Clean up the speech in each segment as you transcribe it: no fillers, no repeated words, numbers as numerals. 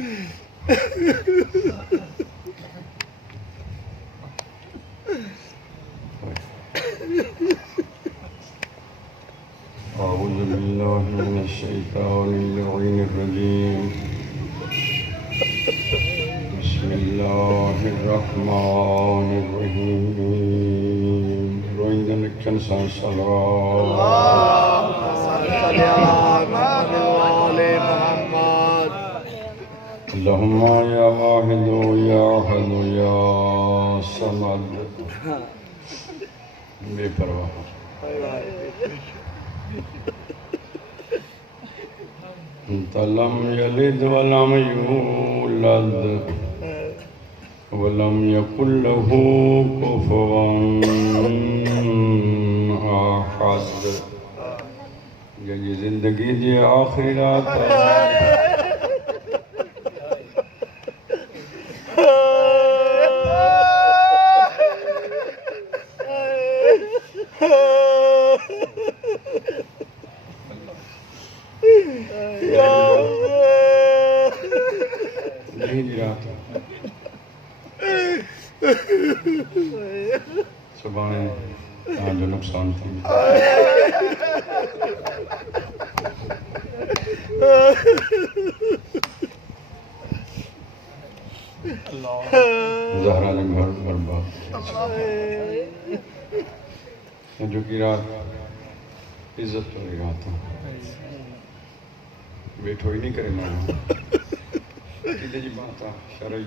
أعوذ بالله من الشيطان اللعين الرجيم بسم الله الرحمن الرحيم روينا لكن صلوات اللهم يا واحد يا أحد يا صمد बेपरवाह लम यलिद वलम यूलद वलम यकुल लहू कुफुवन अहद। ये जिंदगी जी आखिरी रात सुबह जो नुकसान थी ज़हरा ने घर बर्बाद जो की रात इज्जत वाली रात वेठो ही नहीं करे माण्हू जी बात आहे शरई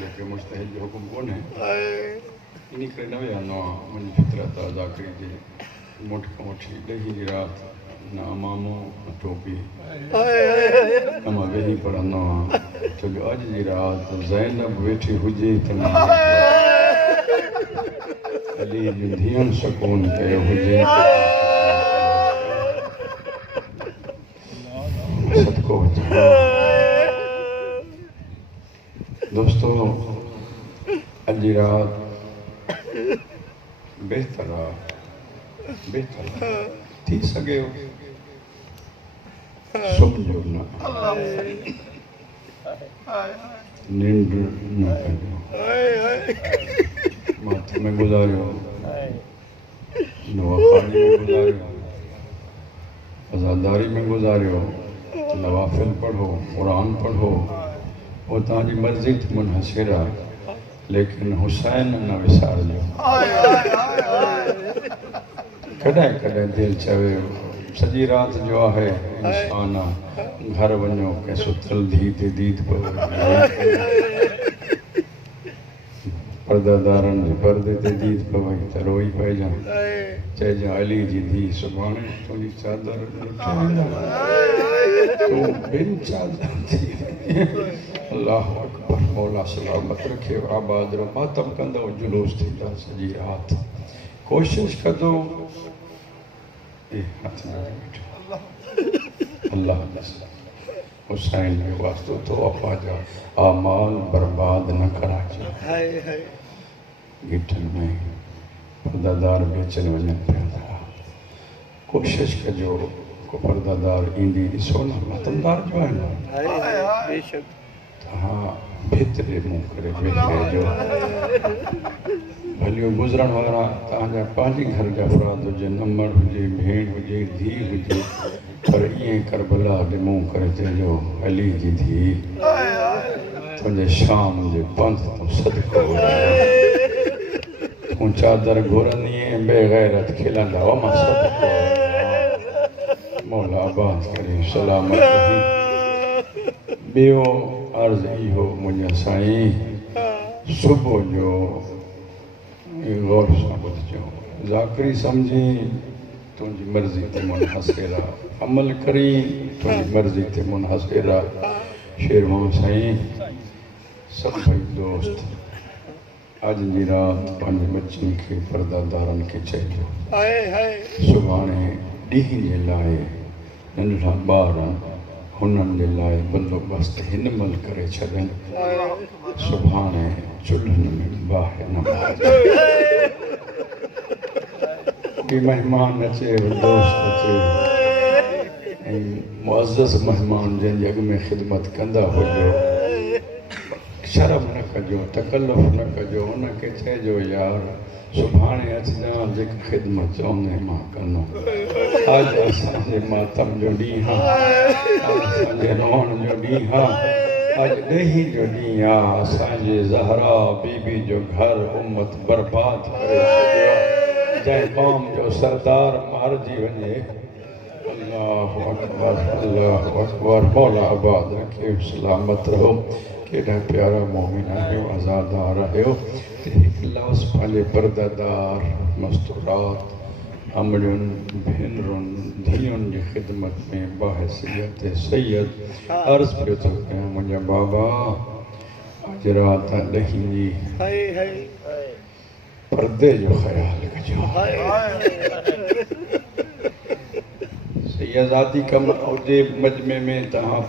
जेके मुस्तहिद जो हुकुम कोन्हे इन करे न विहंदो आहियां। मुंहिंजी फितरत आहे ज़ाकिरी जी मुठ खां वठी ॾही जी राति न अमामो न टोपी न मां वेही पढ़ंदो आहियां छोजो अॼु जी राति ज़ैनब वेठी हुजे त अली जी धीअनि सुकून कयो हुजे सदको हुजे। दोस्तों अॼु जी राति बेहतर थी सके सुम्हिजो न निंड न कजो माथ में गुज़ारियो नवाखानी में गुज़ारियो आज़ादारी में गुज़ारियो नवाफिल पढ़ो कुरान पढ़ो वो तव्हांजी मर्ज़ी थी मुनहसिर आहे लेकिन हुसैन न विसारिजो। कॾहिं कॾहिं दिलि चवे सॼी राति जो आहे इंसान आहे घर वञो कंहिं सुतल धी ते दीद परदादारनि जे परदे ते दीद पवई त रोई पइजां चइजां अली जी धी सुभाणे तुंहिंजी चादर तूं ॿिनि चादर थी अल्लाह अकबर मौला सलामत रखे आबाद रो मातम कंदो जुलूस थींदा सॼी राति कोशिश कदो हथ में वेठो अल्लाह हुसैन जो वास्तो तो अपाजा आमाल बर्बाद न कराइजो। गिठन में पर्दादार बेचन वञनि पिया था कोशिश कजो को पर्दादार ईंदी ॾिसो न मतमदार जो आहिनि तव्हां भितरे मुंहुं करे वेही रहिजो भलियो गुज़रण वारा तव्हांजा पंहिंजे घर जा अफ़राद हुजे नमड़ हुजे भेण हुजे धीउ हुजे पर ईअं करबला ॾे मुंहुं करे चइजो अली जी धी तुंहिंजे शाम जे पंथ तूं सदको तूं चादर घुरंदी बेग़ैरत खिलंदा हो मां सदको मौला आबाद करे सलामत रही। ॿियो अर्ज़ु इहो मुंहिंजा साईं सुबुह जो गौर सां ॿुधिजो ज़ाकिरी सम्झी तुंहिंजी मर्ज़ी ते मुनहसिर आहे अमल करी तुंहिंजी मर्ज़ी ते मुनहसिर आहे। शेरवान साईं सभई दोस्त अॼु जी राति पंहिंजे बच्चनि खे परदादारनि खे चइजो सुभाणे ॾींहं जे लाइ नंढड़ा ॿार हुननि जे लाइ बंदोबस्तु हिन महिल करे छॾनि सुभाणे चुल्हनि में बाहि न बाहिजे कि मेहमान अचे दोस्त अचे ऐं मुअज़्ज़ज़ मेहमान जिन जग में ख़िदमत कंदा हुजो शर्म न कजो तकल्लुफ़ न कजो उनखे चइजो यार सुभाणे अचजां जेकी ख़िदमत चवंदे मां कंदो अॼु असांजे मातम जो ॾींहुं आहे असांजे रोअण जो ॾींहुं आहे अॼु ॾही जो ॾींहुं आहे असांजे ज़हरा बीबी जो घर उम्मत बर्बाद करे छॾियो जंहिं क़ौम जो सरदार मारिजी वञे अल्लाहु अकबर मौला आबाद रखे सलामत रहो केॾा प्यारा मोमिन आहियो आज़ादार आहियो हिकु लफ़्ज़ पंहिंजे परदादार मस्तूरात अमड़ियुनि भेनरुनि धीअरुनि जी ख़िदमत में बाहिसियत सैयद अर्ज़ु पियो थो कयां मुंहिंजा बाबा अॼु राति ॾही जी पर्दे जो ख़्यालु कजो सैयदादी कम हुजे मजमे में तव्हां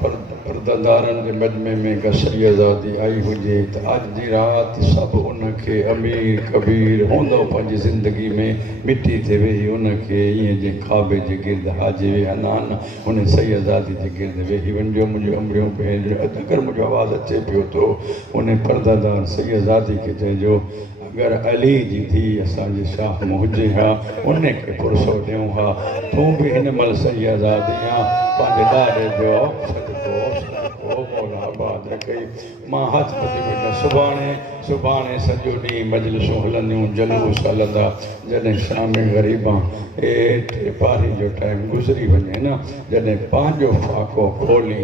परदादारनि जे मजमे में का सैयदादी आई हुजे त अॼु जी राति सभु उनखे अमीर कबीर हूंदो पंहिंजी ज़िंदगी में मिटी ते वेही उनखे ईअं जे खाबे जे गिर्द हाजे अनान उन सैयदादी जे गिर्द वेही वञिजो मुंहिंजो अमड़ियूं भेण अगरि मुंहिंजो आवाज़ु अचे पियो थो उन परदादार सैयदादी खे चइजो अगरि अली जी धीउ असांजी शाह में हुजे हा उनखे पुरसो ॾियूं हा तूं बि हिन महिल सैयदादी आहे पंहिंजे ॾाॾे जो सदिको मौला आबाद रखे मां हथ ॿधी वेठा सुभाणे सॼो ॾींहुं मजलिसूं हलंदियूं जलूस हलंदा जॾहिं शाम ग़रीबां टे पारी जो टाइम गुज़री वञे न जॾहिं पंहिंजो फ़ाको खोली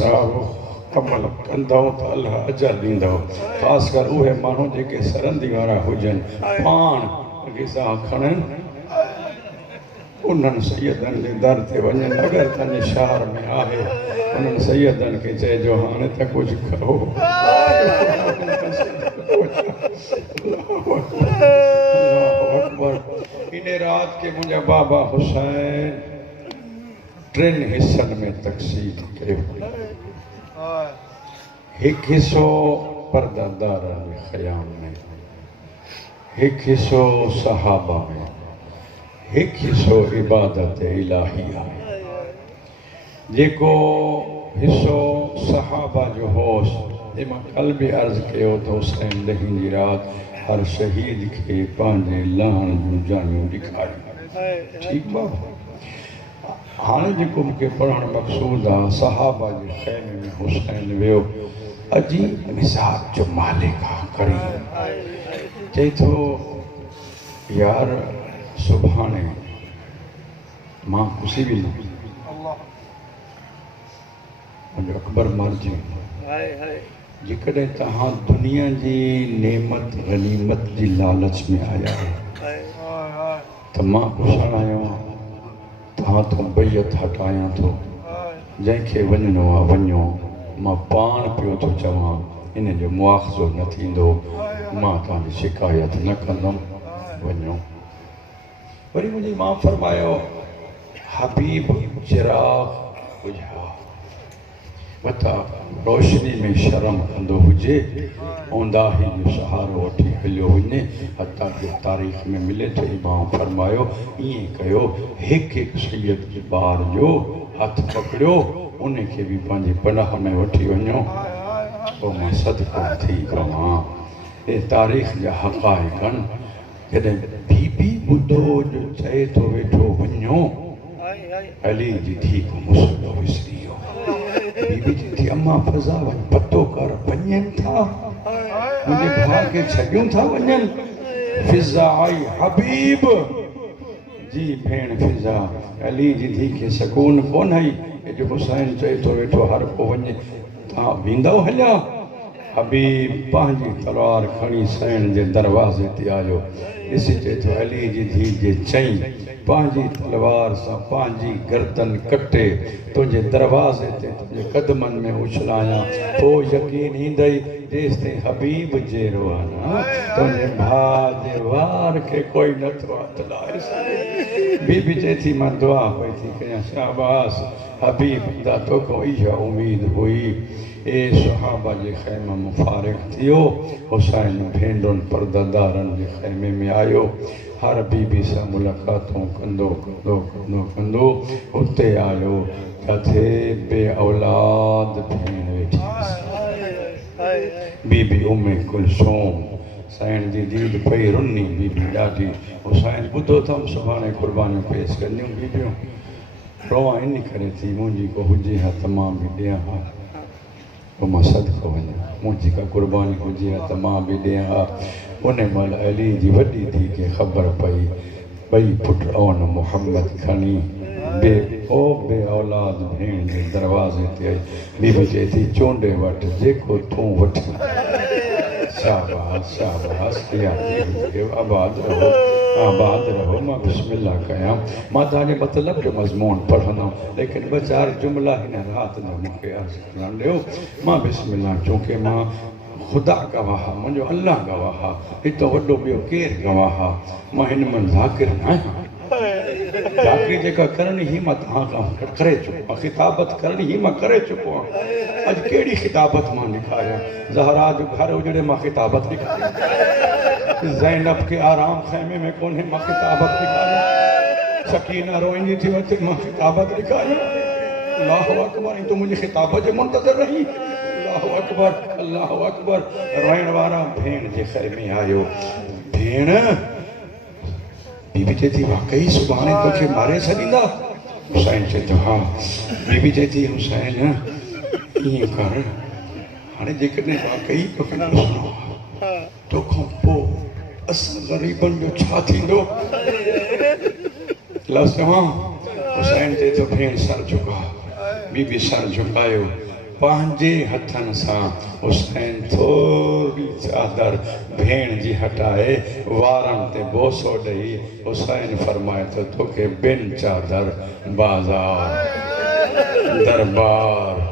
साहब कमल कंदव त अलाह अजर ॾींदव ख़ासि कर उहे माण्हू जेके सरंदी वारा हुजनि पाण ग़िज़ा खणनि उन्हनि सैयदनि जे दर ते वञनि अगरि तव्हांजे शहर में आहे उन्हनि सैयदनि खे चइजो हाणे त कुझु करो इन राति खे मुंहिंजा बाबा हुसैन टिनि हिसनि में तक़सीम कयो हिकु हिसो परदादारनि जे ख़याम में हिकु हिसो सहाबा में हिकु हिसो इबादत इलाही आहे जेको हिसो सहाबा जो होसि जे मां कल बि अर्ज़ु कयो त हुसैन ॾही जी राति हर शहीद खे पंहिंजे लहण जूं जायूं ॾेखारियूं ठीकु आहे हाणे जेको मूंखे पढ़णु मक़सूदु आहे सहाबा जे ख़ैमे में हुसैन वियो अजीब मिज़ाज जो मालिक आहे करीम चए थो यार सुभाणे मां खुशी बि न मुंहिंजो अकबर मरिजी जेकॾहिं तव्हां दुनिया जी नेमत गनीमत जी लालच में आया आहियो त मां पुछणु आयो तव्हां तो बैयत हटायां थो जंहिंखे वञिणो आहे वञो मां पाण पियो थो चवां इन जो मुआख़ज़ो न थींदो मां तव्हांजी शिकायत न कंदुमि वञो वरी मुंहिंजी मां फरमायो हबीब चिराग बुझा मथा रोशनी में शर्म कंदो हुजे औंदाही जो सहारो वठी हलियो वञे हता जो तारीख़ में मिले थो इमाम फरमायो ईअं कयो हिकु हिकु सैयद जे ॿार जो हथ पकड़ियो उनखे बि पंहिंजी पनाह में वठी वञो पोइ मां सदको थी पवां हे तारीख़ जा हक़ाइक़ आहिनि जॾहिं बीबी ॿुधो जो चए थो वेठो वञो अली जी धीउ मुसलो विसरी वियो बीबी जी थी अम्मा फज़ा वञ पतो कर वञनि था मुंहिंजे भाउ खे छॾियूं था वञनि फिज़ा आई हबीब जी भेण फिज़ा अली जी धीउ खे सकून कोन आई जो हुसैन चए थो वेठो हर को वञे तव्हां वेंदव हलिया हबीब पंहिंजी तलवार खणी सैन जे दरवाज़े ते आयो ॾिसी चए थो अली जी धीउ जे चईं पंहिंजी तलवार सां पंहिंजी गर्दन कटे तुंहिंजे दरवाज़े ते तुंहिंजे क़दमनि में उछलायां पोइ यकीन ईंदई जेसि ताईं हबीब जहिड़ो आहे न तुंहिंजे भाउ जे वार खे कोई नथो हथ लाहे सघे बीबी चए थी मां दुआ पई थी कयां शाबाश हबीब दा तोखां इहा उमेद हुई ए सहाबा जे ख़ैमे में फारिग़ थियो हुसैन भेनरुनि परदादारनि जे ख़ैमे में आयो हर बीबी सां मुलाक़ातूं कंदो कंदो कंदो कंदो उते आयो किथे बे औलाद भेण वेठी बीबी उम्मे कुलसूम साईं जी दीद पई रुनी बीबी ॾाढी ऐं साईं ॿुधो अथमि सुभाणे कुर्बानियूं पेश कंदियूं बीबियूं रोवां इन करे थी मुंहिंजी को हुजे हा त मां बि ॾियां हा पोइ मां सदको वञा मुंहिंजी का कुर्बानी हुजे हा त मां बि ॾियां हा उन महिल अली जी वॾी धीउ खे ख़बर पई ॿई पुट ओन मुहम्मद खणी बे औलाद भेण जे दरवाज़े ते आई बीबी चए थी चोंडे वटि जेको तूं वठी शाबाश शाबाश आबाद रहो मां बिस्मिल्लाह कयां मां तव्हांजे मतिलब जो मज़मून पढ़ंदुमि लेकिन ॿ चारि जुमिला हिन राति जो मूंखे अर्ज़ु करणु ॾियो मां बिस्मिल्लाह चूंकि मां ख़ुदा गवाह मुंहिंजो अल्लाह गवाह हितो वॾो ॿियो केरु गवाह मां हिन में ज़ाकिर न आहियां ज़ाकिरी जेका करणी ही मां तव्हां खां करे चुको आहियां ख़िताबत करणी ही मां करे चुको आहियां अॼु कहिड़ी ख़िताबत मां ॾेखारियां ज़हरा जो घर उजड़े मां ख़िताबत ॾेखारियां ज़ैनब के आराम ख़ैमे में कोन्हे मां ख़िताबत ॾेखारियां सकीना रोईंदी थी वठे मां ख़िताबत ॾेखारियां अल्लाहु अकबर तूं मुंहिंजी ख़िताबत जे मुंतज़िर रही अल्लाहु अकबर रोइण वारा भेण जे ख़ैमे आयो भेण बीबी चए थी वाकई सुभाणे तोखे मारे छॾींदा हुसैन चए थो हा बीबी चए थी हुसैन ईअं कर हाणे जेकॾहिं वाकई तोखे ॾिसणो आहे तोखां पोइ असां ग़रीबनि जो छा थींदो लफ़्ज़ चवां हुसैन चए थो भेण सर झुका बीबी सर झुकायो पंहिंजे हथनि सां हुसैन थोरी चादर भेण जी हटाए वारनि ते बोसो ॾेई हुसैन फरमाए थो तोखे ॿिनि चादर बाज़ार दरबार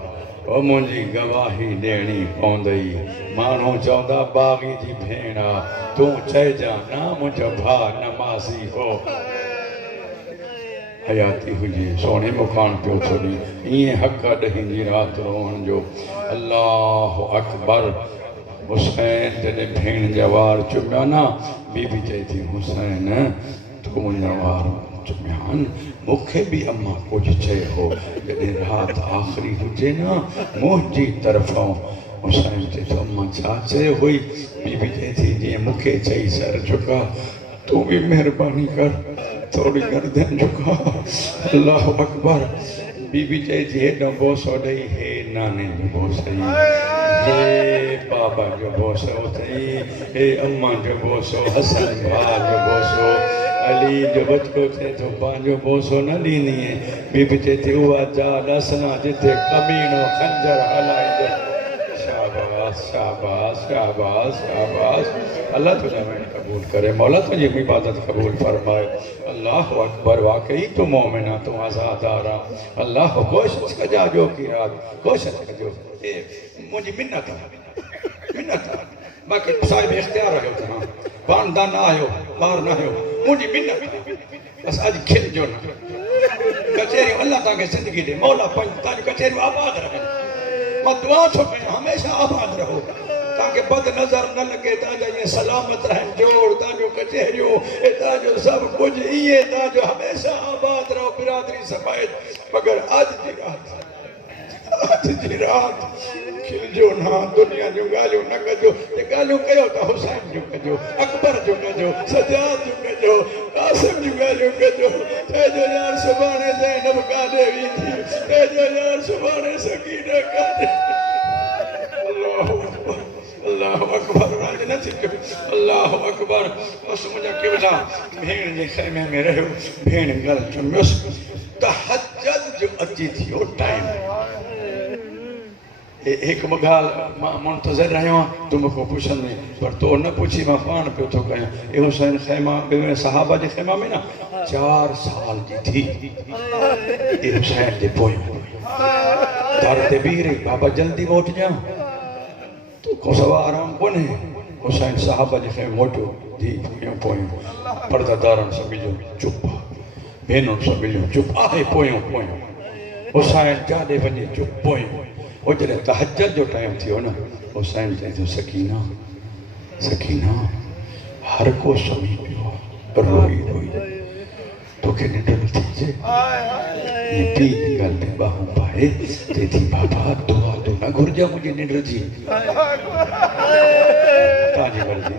ओ मुंहिंजी गवाही ॾियणी पवंदई माण्हू चवंदा बाग़ी जी भेण आहे तूं चइजां न मुंहिंजो भाउ नमाज़ी हो हयाती हुजे सोने मुकान पियो थो ॾी ईअं हक़ ॾहींदी राति रोअण जो अल्लाहु अकबर हुसैन जॾहिं भेण जा वार चुमिया न बीबी चए थी हुसैन तूं मुंहिंजा वार चुमिया आहिनि मूंखे बि अम्मा कुझु चए हो जॾहिं राति आख़िरी हुजे न मुंहिंजी तरफ़ां हुसैन चए थो अम्मा छा चयो हुई बीबी चए थी जीअं मूंखे चई सर झुका तूं बि महिरबानी कर थोड़ी गर्दन झुका अल्लाहु अकबर बीबी चए थी हेॾो बोसो ॾेई हे नाने जो बोसो हे बाबा जो बोसो अथई हे अम्मा जो बोसो हसन भाउ जो बोसो अली जो बचको थिए थो पंहिंजो बोसो न ॾींदी बीबी चए थी उहा ज़ाल असना जिथे कमीनो खंजर हलाईंदो शाबाश शाबाश शाबाश शाबाश अल्लाह तुझा में कबूल करे मौला तुझी इबादत कबूल फरमाए अल्लाह अकबर वाकई तू मोमिन आहे तू आज़ादार आहे अल्लाह कोशिश कजा जो की रात कोशिश कजो मुंहिंजी मिन्नत आहे बाक़ी साहिब इख्तियार आहियो तव्हां पानदान आहियो ॿार न आहियो मुंहिंजी मिन्नत बसि अॼु खिलजो न कचहरियूं अल्लाह तव्हांखे ज़िंदगी ॾे मौला तव्हांजी कचहरियूं आबाद रहनि मां दुआ थो कयां हमेशह आबाद रहो ताकि बद नज़र न लगे ताजा ये सलामत रहन जोड़ ताजो कचहरियों ताजो सब कुछ ये ताजो हमेशा आबाद रहो बिरादरी समाज मगर आज जी रात खिलजो ना दुनिया जो गालियों न कजो ये गालियों कयो तो हुसैन जो कजो अकबर जो कजो सजाद जो कजो कासिम जो गालियों कजो जो यार सुभाणे ज़ैनब का देवी थी जो यार सुभाणे सकीना का अल्लाहु अकबर राज न थी अल्लाहु अकबर बस मुझा केवला भेण जे ख़ैमे में रहो भेण गल चुमियोस तहज्जुद जो अची थियो टाइम एक बगाल मां मुंतज़िर रहियो तू मूंखे पुछंदी पर तो न पुछी मां पाण पियो थो कयां ए हुसैन ख़ैमा में सहाबा जे ख़ैमा में न 4 साल जी थी ए हुसैन जे पोइ दर ते बीह रही बाबा जल्दी मोट जा तो को सवा आराम कोने हुसैन साहब जे खे मोटो दी पोयो पर्दादारन सभिजो चुप भेनों सभिजो चुप आहे पोयो हुसैन जाॾे वञे चुप पोयो ओ जॾहिं तहज्जुद जो टाइम थियो न हुसैन चए थो सकीना सकीना हर को सुम्ही पियो रोई रोई तो के निंड नथी जे ये पी दी गल ते बाहू पाए ते थी बाबा दुआ तो ना घुरजा मुझे निंड जी ताजी मर्जी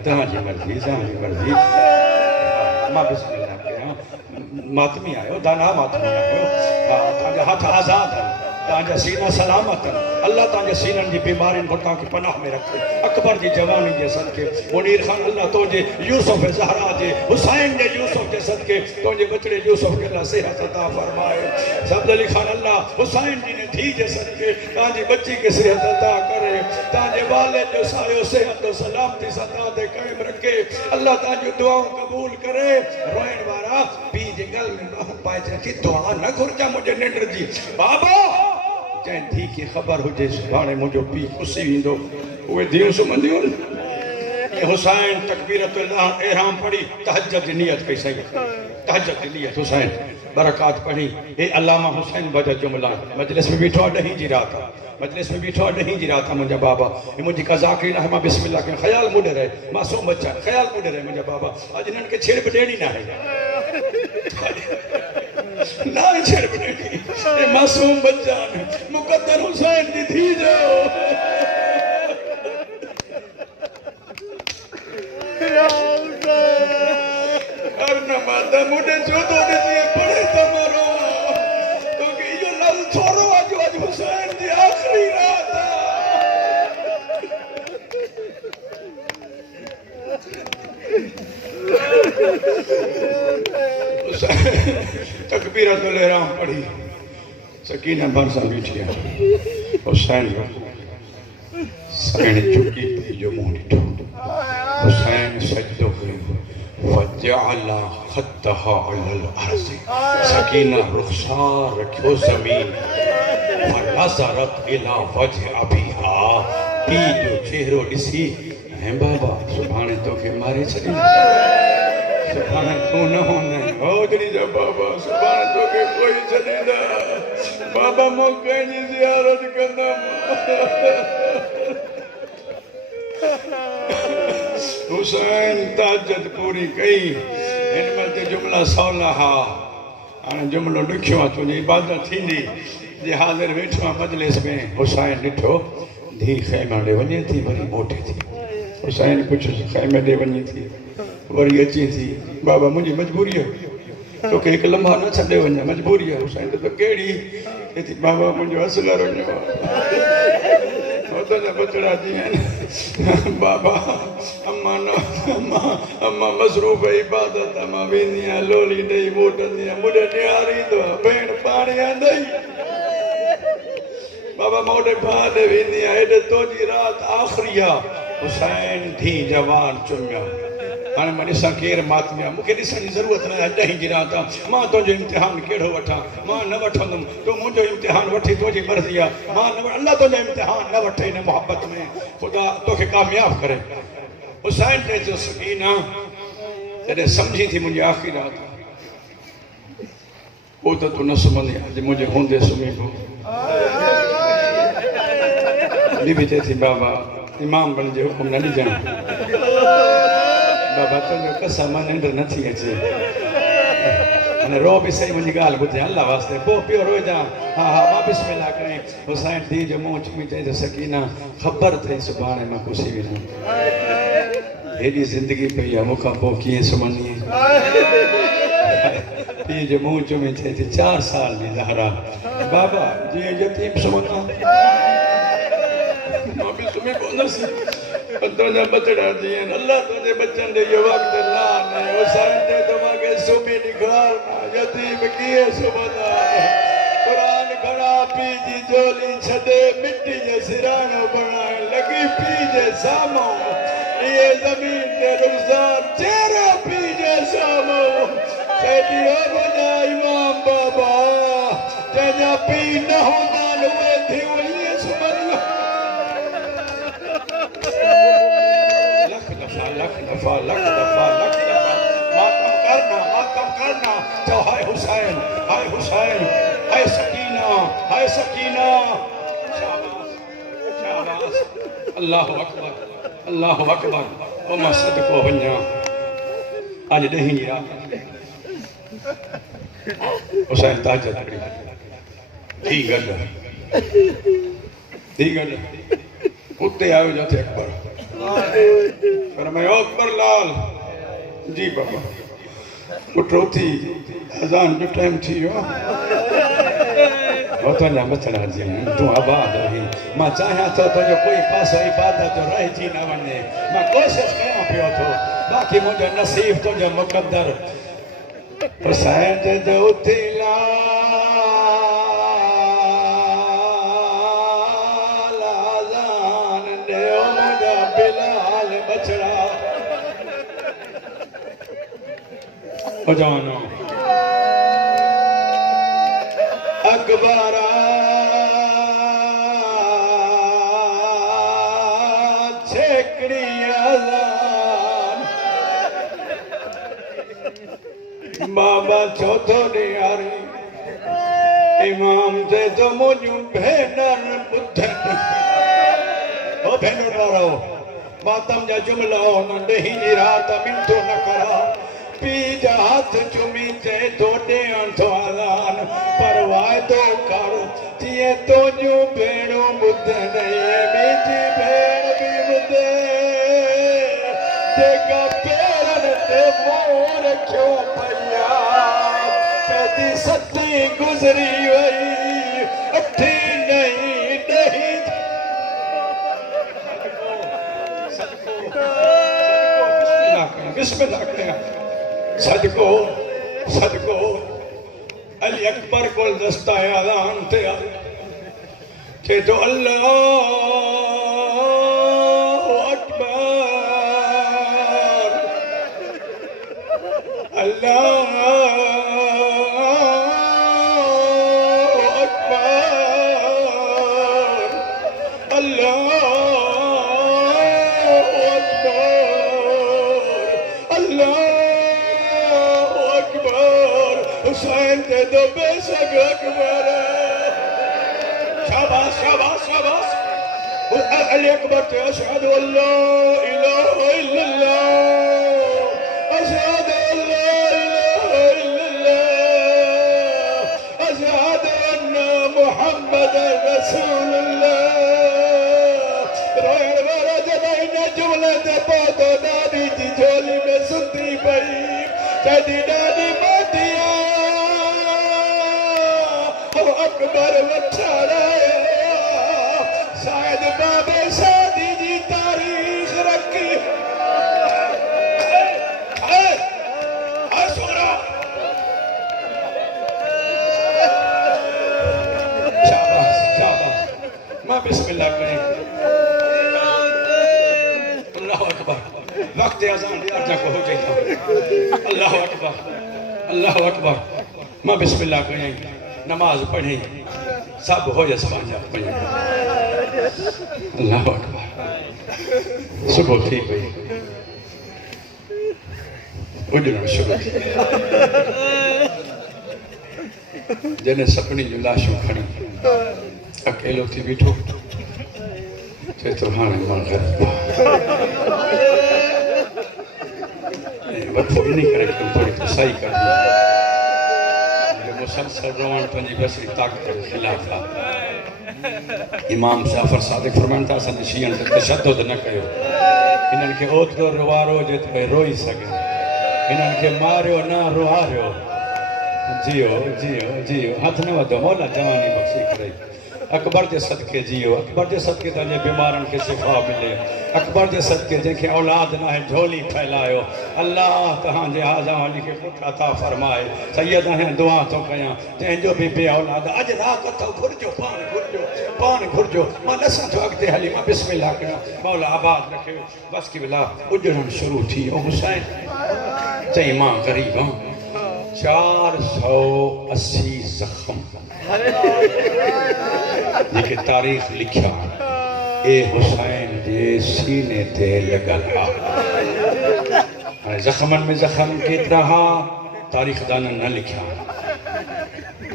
मां बिस्मिल्लाह कया मातमी आयो दाना मातमी आयो ताजा हाथ आजाद ताजा सीना सलामत अल्लाह ताजा सीनन जी बीमारिन को ताकि पनाह में रखे अकबर जी जवानी जे सदके मुनीर खान अल्लाह तो जे यूसुफ ज़हरा जे हुसैन जे यूसुफ जे सदके तो जे बचड़े यूसुफ के अल्लाह सेहत अता फरमाए सब्द अली खान अल्लाह हुसैन जी ने धी जे सदके ताजी बच्ची के सेहत अता करे ताजे वाले जो सायो सेहत और सलामती सदा दे कायम रखे अल्लाह ताजी दुआओं कबूल करे रोइन वाला पी जे गल में बाहु पाए थी दुआ न घुरजा मुझे निंड जी बाबा जै धी की खबर हुजे सुभाणे मुझो पी खुशी विंदो उहे दियो सुमंदियो ये हुसैन तकबीरतुल इहराम पढ़ी तहज्जुद की नियत कई सही तहज्जुद की नियत हुसैन बरकत पढ़ी ए अल्लामा हुसैन बजा जुमला मजलिस में बैठो नहीं जी रहा था मजलिस में बैठो नहीं जी रहा था मुझे बाबा ये मुझे कजा करी ना मां बिस्मिल्लाह के ख्याल मुड़े रहे मासूम बच्चा ख्याल मुड़े रहे मुझे बाबा आज इनन के छेड़ बडेड़ी ना है ना छेड़ बडेड़ी ये मासूम बच्चा मुकद्दर हुसैन दी थी जो करना माता मुझे जो तो दिए पड़े तमरो क्योंकि यो लल छोरो आज आज हुसैन दी आखिरी रात तकबीरतुल इहराम पढ़ी सकीना बरसा बैठी हुसैन सैन चुकी पी जो मुंह ॾिठो हुसैन सजदो कयो फजअला खतहा अलल अर्ज़ सकीना रुखसार रखियो ज़मीन फनज़रत इला वजह अबीहा पी जो चेहरो ॾिसी हैं बाबा सुभाणे तोखे मारे छॾी सुभाणे तू न होने होदरी जा बाबा सुभाणे तोखे कोई छॾींदा बाबा मूं कंहिंजी ज़ियारत कंदमि हुसैन ताजत पूरी कई इनमें ते जुमला सवला हा हाणे जुमलो ॾुखियो आहे तुंहिंजी इबादत थींदी जे हाज़िर वेठो आहे मजलिस में हुसैन ॾिठो धी ख़ैमा ॾे वञे थी वरी मोटे थी हुसैन पुछियोसि ख़ैमे ॾे वञे थी वरी अचे थी बाबा मुंहिंजी मजबूरी आहे तोखे हिकु लम्हा न छॾे वञा मजबूरी आहे हुसैन त कहिड़ी चए थी बाबा मुंहिंजो असुलु वञो तुंहिंजा बचड़ा जी आहिनि बाबा अम्मा न अम्मा मसरूफ़ इबादत मां वेंदी आहियां लोली ॾेई मोटंदी आहियां मुंहिंजो ॾियारींदो आहे भेण पाणी आंदई बाबा मोटे भाउ ॾे वेंदी आहियां हेॾे तुंहिंजी राति आख़िरी आहे हुसैन धी जवान चुमिया हाणे मां ॾिसां केरु मातमी आहे मूंखे ॾिसण जी ज़रूरत न आहे ॾहीं जी राति आहे मां तुंहिंजो इम्तिहान कहिड़ो वठां मां न वठंदुमि तूं मुंहिंजो इम्तिहान वठी तुंहिंजी मर्ज़ी आहे मां न अल्लाह तुंहिंजो इम्तिहान न वठे हिन मोहबत में ख़ुदा तोखे कामयाबु करे हुसैन ते चयो सकीना जॾहिं सम्झी थी मुंहिंजी आख़िरी राति पोइ त तूं न सुम्हंदी अॼु मुंहिंजे हूंदे सुम्ही पोइ बीबी चए थी बाबा इमाम बणिजे हुकुम न ॾिजांइ बाबा तुंहिंजो कसम निंड नथी अचे अने रो बि सही मुंहिंजी ॻाल्हि ॿुधे अल्लाह वास्ते पोइ पियो रोजां हा हा मां बिस्मिल्लाह कयां हुसैन धी जो मुंहुं चुमी चई सकीना ख़बर अथई सुभाणे मां खुशी वेंदुमि हेॾी ज़िंदगी पई आहे मूंखां पोइ कीअं सुम्हंदी पीउ जो मुंहुं चुमी चई थी 4 साल जी ज़हरा बाबा जीअं यतीम सुम्हंदा मां बि सुम्ही पवंदसि तुंहिंजा बचड़ा जी आहिनि अल्लाह तुंहिंजे बचनि ॾे इहो वक़्तु लान आहे हुसैन ते तव्हांखे सुम्ही ॾेखार न यतीम कीअं सुम्हंदा क़ुरान खणा पीउ जी झोली छॾे मिटी जो सिराणो बणाइण लॻी पीउ जे साम्हूं इहे ज़मीन ते रुख़सार चेहरो पीउ जे साम्हूं चए थी ओ मुंहिंजा इमाम बाबा जंहिंजा पीउ न हूंदा उहे थियूं ईअं सुम्हंदियूं लख दफा मातम करना चो हाय हुसैन हाय सकीना शाबाश अल्लाहु अकबर ओ मां सदको वञा आज नहीं रा हुसैन ताजत करी ठीक गल उत्ते आयो जाते अकबर पर मैं अकबर लाल जी बाबा उठो थी अजान जो टाइम थी हो तो ना बचड़ा जी तू आबाद रही मां चाहे तो जो कोई पासो इबादत जो रह जी ना वने मां कोशिश कयां पियो तो बाकी मुझे नसीब तो जो मुकद्दर हुसैन जो उथी लाल अजान देओ मुझा बिलाल बचड़ा हो जानो अकबरा छेकड़ी अजान बाबा चौथो ॾियारी इमाम ते तो मुझू भेनर ॿुधन ओ भेनर वारो मातम जा जुमला न ॾही जी रात मिंटो न करा पी जा हाथ चुमी ते तो ॾियण थो अलान पर वाइदो कर तीअं तुंहिंजूं भेणूं ॿुधनि मुंहिंजी भेण बि ॿुधे जेका पेरनि ते मोर रखियो पई आहे सती गुज़री वई अठी नहीं ॾही बिस्मिल्लाह कया सदको सदको अली अकबर को दस्ता आज़ान ते थे तो अल्लाह अकबर अल्लाह अकबर अल्लाह हुसैन दे दो बेशक अकबर शाबाश शाबाश शाबाश अली अकबर ते अशहदु अल्ला इलाहा इल्लल्लाह अशहदु अल्ला इलाहा इल्लल्लाह अशहदु अन्ना मुहम्मदर रसूलुल्लाह रोयण वारा जदाइन जुमले ते पौधो दादी जी झोली में सुती पई जदी दादी मातिया अकबर वठाड़ा शायद बाबे शादी जी तारीख रखी शाबाश शाबाश मां बिस्मिल्लाह करें अल्लाह अकबर वक्त अज़ान अर्जा को हो जाता अल्लाह अकबर मां बिस्मिल्लाह करें नमाज पढ़े सब हो जस पांजा पढ़े अल्लाह अकबर सुबह थी गई उजड़न शुरू जने सपनी जो लाशूं खड़ी अकेलो थी बीठो चे तो हाणे मां गरीब वत नहीं करे तुम थोड़ी सही कर मुसलसल रोवण पंहिंजी बसरी ताक़त जे ख़िलाफ़ आहे इमाम जाफ़र सादिक़ फरमाइनि था असांजे शीअनि ते तशद्दुद न कयो इन्हनि खे ओतिरो रुवारो हुजे त भई रोई सघे इन्हनि खे मारियो न रुहारियो जियो जियो जियो हथ न वधो मौला जवानी बख़्शी करे अकबर के सदके जियो अकबर के सदके तव्हांजे बीमारनि खे शिफ़ा मिले अकबर के सदके जंहिंखे औलाद न आहे झोली फैलायो अल्लाह तव्हांजे हाज़ा अली खे पुठ अता फरमाए सैयद आहियां दुआ थो कयां जंहिंजो बि बे औलाद अॼु राति अथव घुरिजो पाण घुरिजो मां ॾिसां थो अॻिते हली मां बिस्मिल्लाह कयां मौला आबाद रखे बस की बिला उजड़ण शुरू थी वियो हुसैन चई मां ग़रीब आहियां 480 ज़ख़्म जेके तारीख़ लिखिया ए हुसैन जे सीने ते लॻल आहे ज़ख़्मनि में ज़ख़्म केतिरा हा तारीख़ दाननि न लिखिया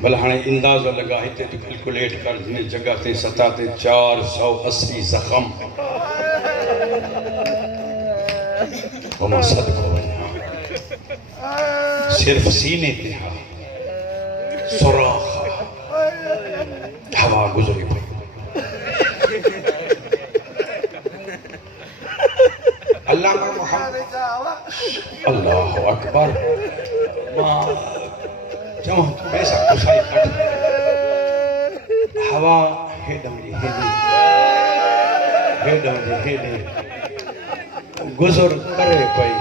भला हाणे अंदाज़ो लॻा हिते तूं कैलकुलेट कर हिन जॻह ते सतह ते 480 ज़ख़्म मां सदको वञा सिर्फ सीने पे हा सुराख हवा गुजरी पई अल्लाह का मोहम्मद अल्लाह अकबर मां जो बेशक कुसाई कट हवा हेडम जी हेडे गुजर करे पई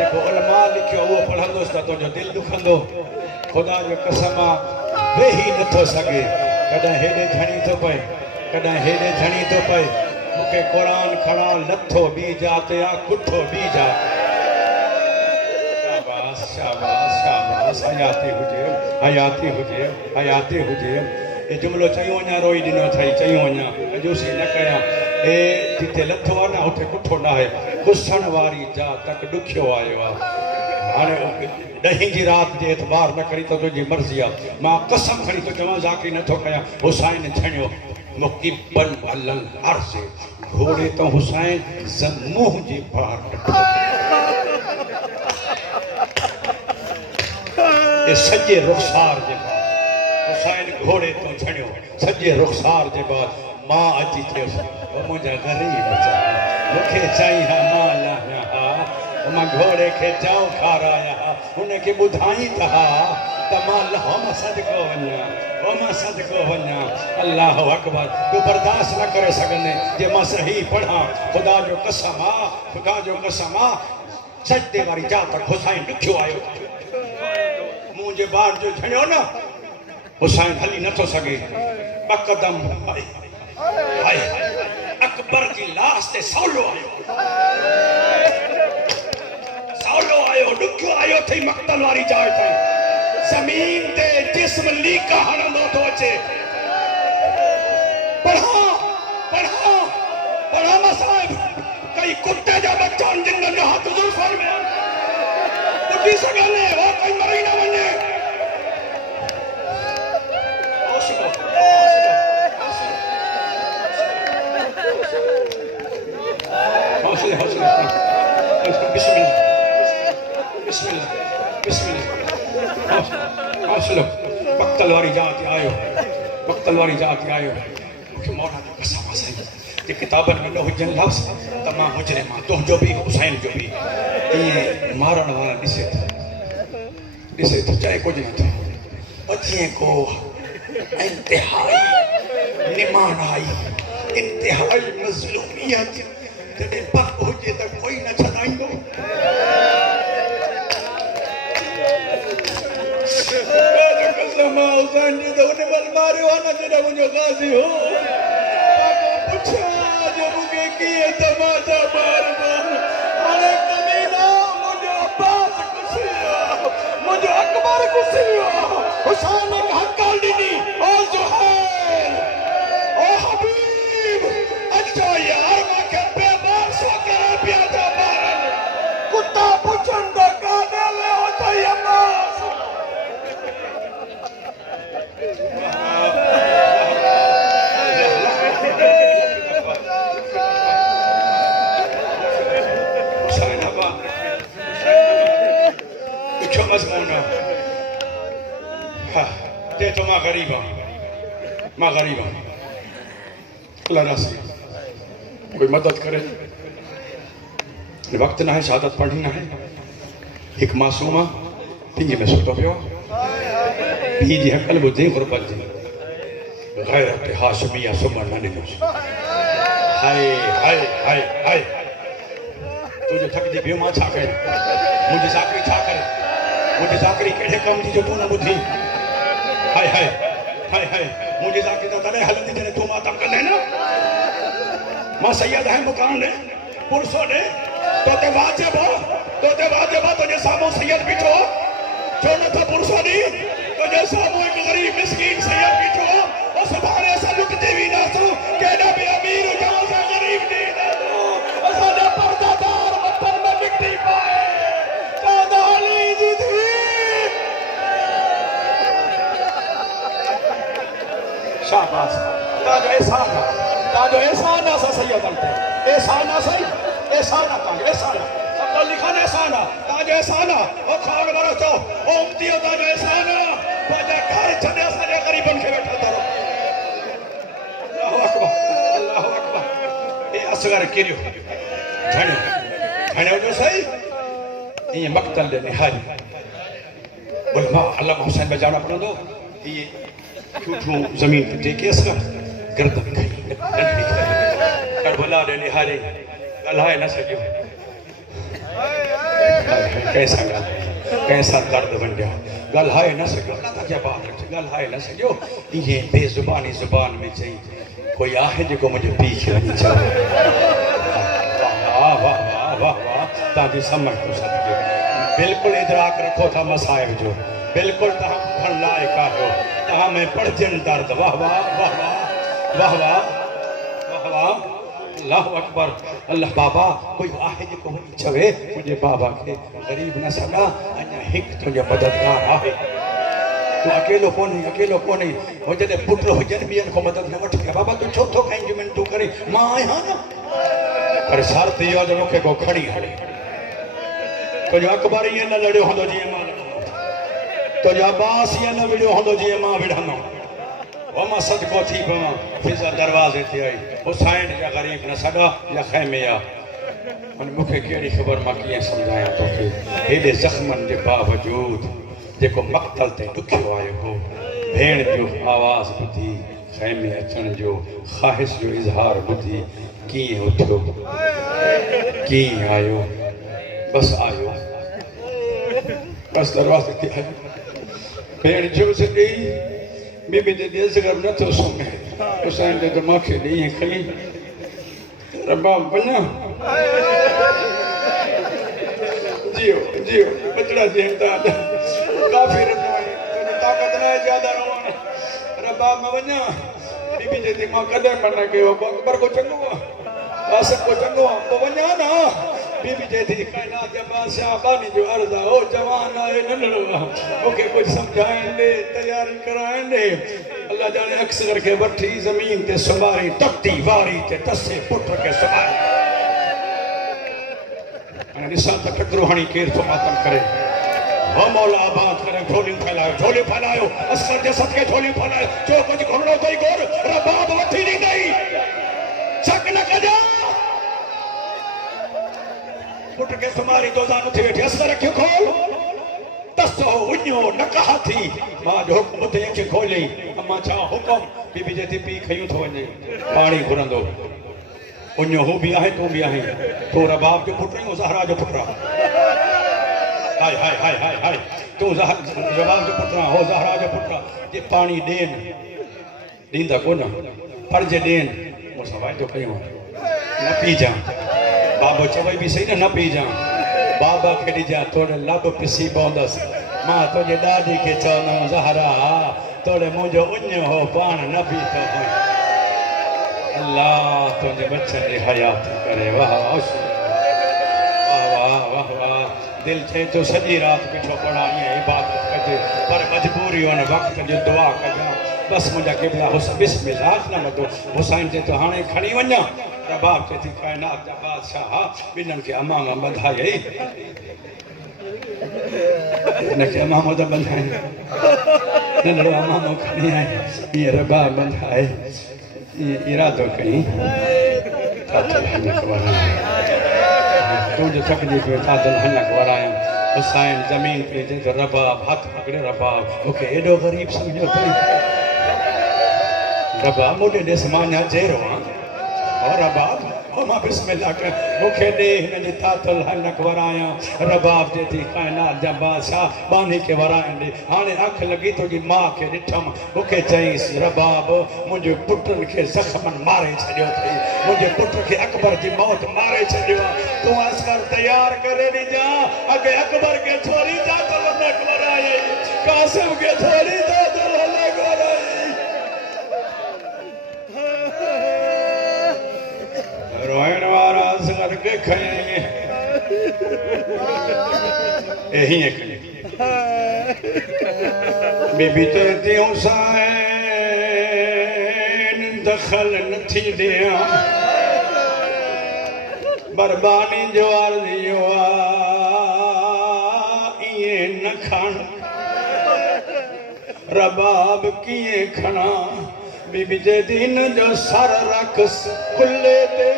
जेको उलमा लिखियो वो पढ़ंदोस त तुंहिंजो दिलि दुखंदो खुदा जो कसम वेही नथो सघे कॾहिं हेॾे झणी थो पए कॾहिं हेॾे झणी थो पए मूंखे क़ुरान खणा लथो बी जा ते आ कुठो बी जा शाबाश शाबाश शाबाश हयाती हुजे ये जुमलो चयो वञा रोई ॾिनो अथई चयो वञा अजूसी न कया ए जिते लथो आहे न उते कुठो न आहे कुसण वारी जा तक ॾुखियो आयो आहे हाणे ॾहीं जी राति जे एतबार न करी त तुंहिंजी मर्ज़ी आहे मां कसम खणी थो चवां ज़ाकी नथो कयां हुसैन छणियो मुक़िबन अलल अर्ज़ घोड़े तो हुसैन ज़मूह जी पार ए सॼे रुख़सार जे हुसैन घोड़े तो छणियो सॼे रुख़सार जे बाद मां अची थियसि मुंहिंजा ग़रीब मूंखे चई हा मां लाहिया हा मां घोड़े खे जाओ खाराया हुनखे ॿुधाई त हा त मां मां सदको वञा अल्लाह अकबर तूं बर्दाश्त न करे सघंदे जे मां सही पढ़ां ख़ुदा जो कसम आ सजदे वारी जा तक हुसैन ॾुखियो आयो मुंहिंजे ॿार जो झणियो न हुसैन हली नथो सघे ॿ क़दम हाय अकबर जी लाश ते सवलो आयो ॾुखियो आयो थई मक़तल वारी जाइ ताईं ज़मीन ते जिस्म लीका हणंदो थो अचे पढ़ा साहिब कई कुत्ते जा बच्चा जिन जो हथ ज़ुल्फ़न में ॿुधी सघनि वो कई मरी न वञे मक़तल वारी जात आयो मूंखे मौला जो कसम आहे साईं जे किताबनि में न हुजनि लफ़्ज़ त मां हुजरे मां तुंहिंजो बि हुसैन जो बि ईअं मारण वारा ॾिसे थो चए कुझु नथो जीअं को इंतिहाई निमानाई इंतिहाई मज़लूमियत जॾहिं पक हुजे त कोई न छॾाईंदो हुसैन जी तो उन्हें बल मारियो है ना जरा मुझे गाजी हो पूछा जो मुझे किए तमाशा मार अरे कमीना मुझे अब्बास कुसिया मुझे अकबर कुसिया हुसैन ने हक्का दी और जुहैल ओ हबीब अच्छा यार मैं के बेबार सो करे पिया जा मारन कुत्ता पुछन दा काने ले होता है अब्बास मजमून हाँ ते तो मां गरीब अल्लाह नासी कोई मदद करे वक्त ना है शहादत पढ़नी ना है एक मासूमा पीए में सुतो पियो पी जी हकल बुझे गुरबत जी गैरत हाशमिया सुमन न ॾिनो हाय हाय हाय हाय तुझे थक जी पियो मां छा कयां मुंहिंजी चाकरी छा करे मुझे चाकरी केड़े कम जी जो तू न बुधी हाय हाय हाय हाय मुझे चाकरी तो तड़े हलंदी जने तू माता कने ना मां सैयद है मुकान ने पुरसो ने तो ते वाजिब तो जे सामो सैयद बिठो जो न था पुरसो दी तो जे सामो एक गरीब मिस्कीन सैयद बिठो ओ सुभाने सा लुट देवी ना सो केडा भी अमीर जो सा गरीब दी ना असा दा पर्दादार वतन में बिकती पाए शाबाश ताजो एहसान सा सैयद अंते एहसान सही एहसान का एहसान और लिखा ने साना ताजे साना और खान वाला तो ओमती होता जो साना बाजा घर छड़े सारे गरीबन के बैठा दरो अल्लाह अकबर ये असगर किरियो छड़े छड़े जो सही ये मक्तल दे निहारी उलमा अल्लामा हुसैन बजाना पड़ा दो ये छूछू जमीन पे टेके असगर गर्दन खई करबला दे निहारी गलाए न सकियो कैसा दर्द बन गया गलाए न सकियो अल्लाह क्या बात है गलाए न सकियो ये बेजुबानी जुबान में चाहिए कोई आहे जो मुझे पीछे नहीं चाहिए वाह वाह वाह वाह वाह ताकि समझ तो सकते बिल्कुल इदराक रखो था मसाइब जो बिल्कुल तहां भण लायक आयो तहां में पढ़जन दर्द वाह वाह वाह वाह वाह वाह वाह अल्लाह अकबर अल्लाह बाबा कोई आहे जो वही चवे मुझे बाबा के गरीब न सगा अञा हिक तुझे मददगार आहे तू अकेलो कोनी हो जदे पुट हुजन बियन को मदद न वठ के बाबा तू छोथो एंजमेंट तू करे मां आया ना पर शर्त यो जो के को खड़ी हले तो जो अकबर ये न लड़ियो होंदो जी मां तो जो अब्बास ये न विड़ियो होंदो जी मां विड़हनो वो मां सदको थी पवा फिजा दरवाजे ते आई हुसैन या गरीब न सदा या खैमे या मन मुखे केड़ी खबर मां किए समझाया तो के हेडे जख्मन के बावजूद जेको मक्तल ते दुखियो आयो हो भेण जो आवाज बुधी खैमे अचण जो ख्वाहिश जो इजहार बुधी की उठो की आयो बस आयो बस दरवाजे ते आयो भेण जो से बीबी दे दिल से करना तो सुने हुसैन दे दिमाग के लिए कहीं रब्बा बना जियो जियो बचड़ा जेता काफी रतवाई तो ताकत ना ज्यादा रवाना रब्बा मैं बना बीबी दे दिमाग कदर बना के वो अकबर को चंगो आसफ को चंगो तो बना ना बीबी जे थी कायनात जा बादशाह बानी जो अर्ज हो जवान आए नंढड़ो ओके कुछ समझाएं दे तैयारी कराएं दे अल्लाह जाने अक्सर के वठी जमीन ते सुमारी तकती वारी ते तसे पुत्र के सुमारी अने निसा तक रूहानी केर तो मातम करे हो मौला आबाद करे झोली फैलायो असर जे सदके झोली फैलायो जो कुछ घुमड़ो कोई गोर रबाब वठी नहीं गई शक न कजा पुट के सुमारी तो जान थी बैठी असर क्यों खोल तसो उन्यो न कहा थी मां जो हुक्म ते के खोली अम्मा छा हुक्म बीबी जे थी पी खयूं थो वने पानी घुरंदो उन्यो हो भी आहे तू भी आहे तो रबाब जो पुट नहीं ज़हरा जो पुट हाय हाय हाय हाय हाय तू रबाब जो पुट हो ज़हरा जो पुट जे पानी देन दींदा कोन पर जे देन मुसा वाइदो कयो न पी जा बाबा चवई भी सही न पी जा बाबा के ॾिजा थोड़े लब पिसी पवंदस मां तुझे ॾाॾी के चवंदमि ज़हरा तोड़े मुंहिंजो उञ हो पाण न पीतो हो अल्लाह तुझे बच्चन जी हयात करे वाह वाह वाह वाह वाह दिल थे तो सजी रात पिछो पड़ा ये इबादत कजे पर मजबूरी उन वक्त जो दुआ कजा बस मुझा किबला बिस्मिल्लाह न मतो हुसैन जे तो हाणे खणी वञा रबाब के थी कायनात जा बादशाह बिनन के अमाम बधाई न के अमाम द बधाई नंढड़ो अमाम खणी आए ये रबाब बधाई ये इरादो कई तातल हनक वाला तू जो तकलीफ में तातल हनक वाला हुसैन जमीन पे जे रबाब हाथ पकड़े रबाब ओके एडो गरीब समझो तई रबाब मोटे देश मान्या जेरो और रबाब मां बिस्मिल्लाह के मुखे दे हिन जी तातल हनक वराया रबाब जे थी कायनात जा बादशाह बानी के वराए दे हाने अख लगी तो जी मां के ॾिठम मुखे चईस रबाब मुझे पुटन के जख्मन मारे छडियो थई मुझे पुट के अकबर जी मौत मारे छडियो तू असकर तैयार करे दी जा अगे अकबर के छोरी तातल हनक वराए कासिम के छोरी तातल हनक वराए रोहन वाला असगर के खये यही एक बीबी तो थी हुसैन दखल न थी दिया बरबानी जो अर्जियो ये न खान रबाब किए खना बीबी जे दिन जो सर रख खुले ते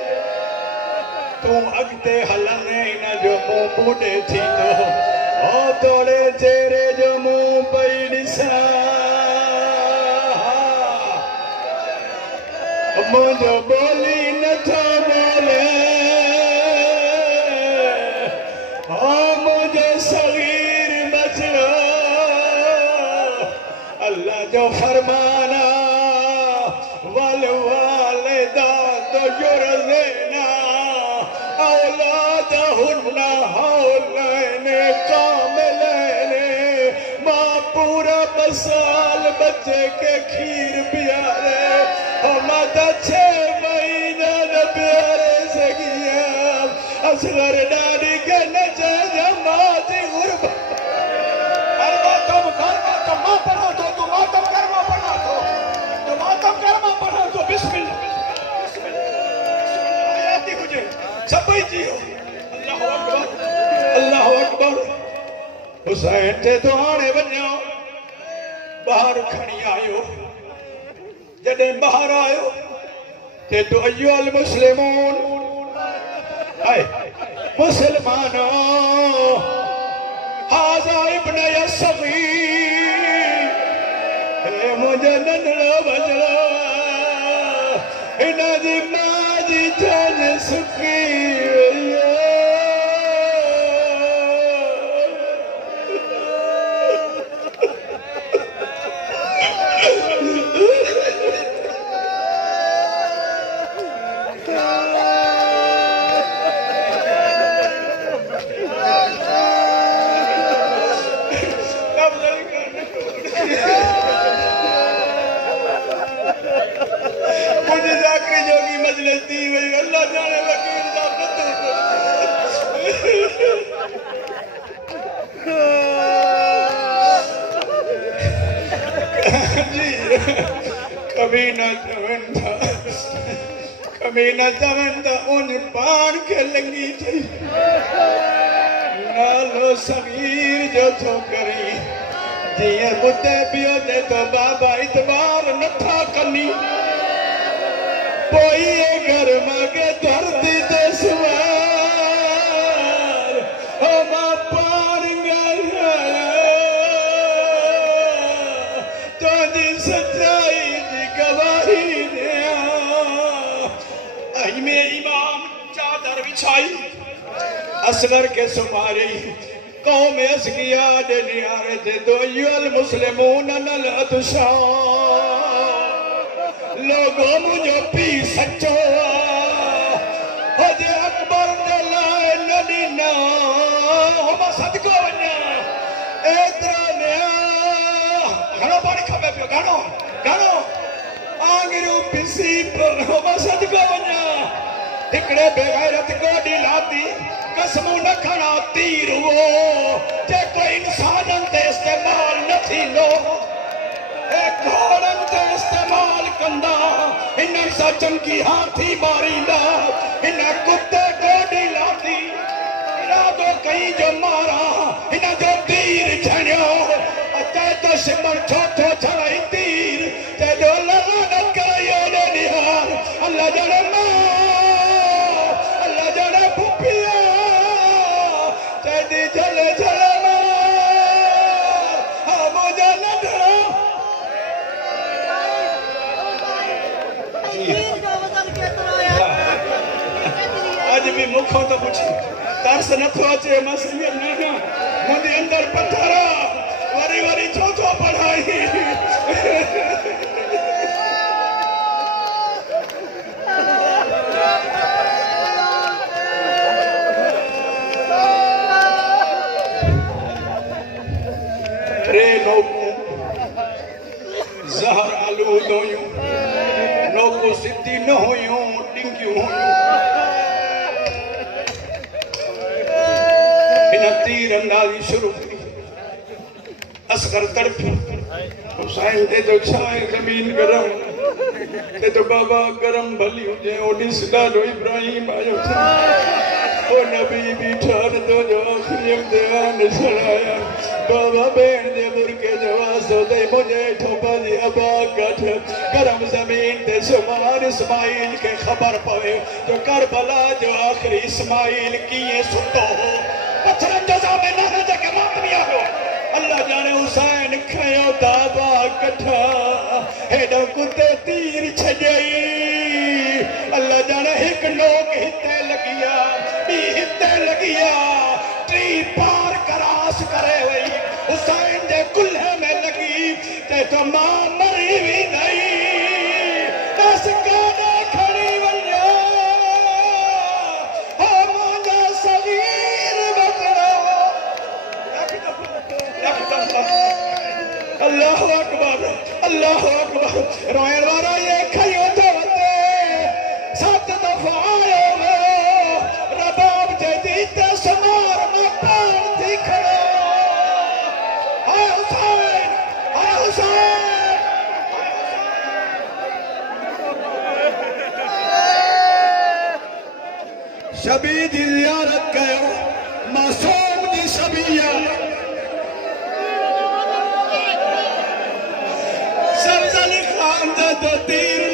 तू अगते हलने न जो मुंह बूढ़े थी तो ओ तोड़े तेरे जो मुंह पई ॾिसां मुझो बोली न थो बोले मुझे सगीर बचड़ो अल्लाह जो फरमाना वल वालिदा तो युरज़िना औलादहुन्ना हौलैने कामिलैने माँ पूरा बसाल बच्चे के खीर पियारे हमारा 6 महीना न प्यारे सगिया असगर डाडी के नचे जमाती गुरब अरे मातम माँ पढ़ा दो तू मातम कर्मा पढ़ा दो तो मातम कर्मा पढ़ा दो बिस्मिल्लाह बिस्मिल्लाह आती मुझे सब ही जियो अल्लाह अकबर हुसैन ते तो आने वञो बाहर खणी आयो जॾहिं बाहर आयो ते तो अय्युहल मुस्लिमून आए मुसलमानो हाज़ा इब्न सगीर ए मुझे नंढड़ो बचड़ो हिन जी मां जी जान सुकी कभी न चवंदा उन पान के लंगी थी नालो सगीर जो थो करी जिए बुते पियो दे तो बाबा इतबार नथा कनी पोई घर मगे धरती दे सवार हो मां पान गया तो दी सच्चाई दी गवाही में इमाम चादर बिछाई असगर के सुमारी कौम असगिया दे नियारे दे दो अय्युहल मुस्लिमून नल अदशा लोगों मुझो पी सच्चो हो जे अकबर ने लाए नदीना हम सदको वन्या एतरा ने घणो पानी खपे पियो घणो आंगरू पिसी हम सदको वन्या हिकड़े बेगैरत गोडी लाती कसमू न खणा तीर वो जेको इंसानन ते इस्तेमाल न थींदो ए घोड़न ते इस्तेमाल कंदा इन सा चमकी हाथी मारींदा इन कुत्ते गोडी लाती इरादो कई जो मारा इन जो तीर झणियो अचे तो सिमर छोथो छलाई तीर ते जो लगा कयो ने निहार अल्लाह जड़े चले चले आज भी मुखों तो कुछ तरस न थो अचे मसले न मुंहिंजे अंदर पत्थर वरी वरी छो पढ़ाई जहर आलूद हुयूं नौको सिद्धी न हुयूं टिंगियूं हुयूं इन तीर अंदाज़ी शुरू की असगर तड़पी हुसैन ते जो छाए ज़मीन गरम ते जो बाबा गरम भली हुजे ओ ॾिस ॾाढो इब्राहिम आयो ओ नबी भी ठान तो जो आखिरी इम्तिहान सुनाया बाबा बेन दे मुर्के जो आसोदे मुझे ठोपा दी अबा गठ करम जमीन ते सुमार इस्माइल के खबर पवे जो करबला जो आखिरी इस्माइल किए सुतो पत्थर जजा में ना जके मौत नहीं हो अल्लाह जाने हुसैन खयो दाबा कठा हेडो कुत्ते तीर छजई अल्लाह जाने एक नोक हिते लगिया दी हिते लगिया त्री पार करास करे वही हुसैन दे कुल्हे में लगी ते तो मां मरी भी नहीं दस गाने खड़ी वन्या हो मांगा सगीर बकरा अल्लाह अकबर रोए वाला ये खयो तो वते सत दफा आयो रबाब दे दीते समार में पान दिखड़ा हाय हुसैन शबी दी जियारत कयो मासूम दी शबिया सब्ज़ली खान दो तीर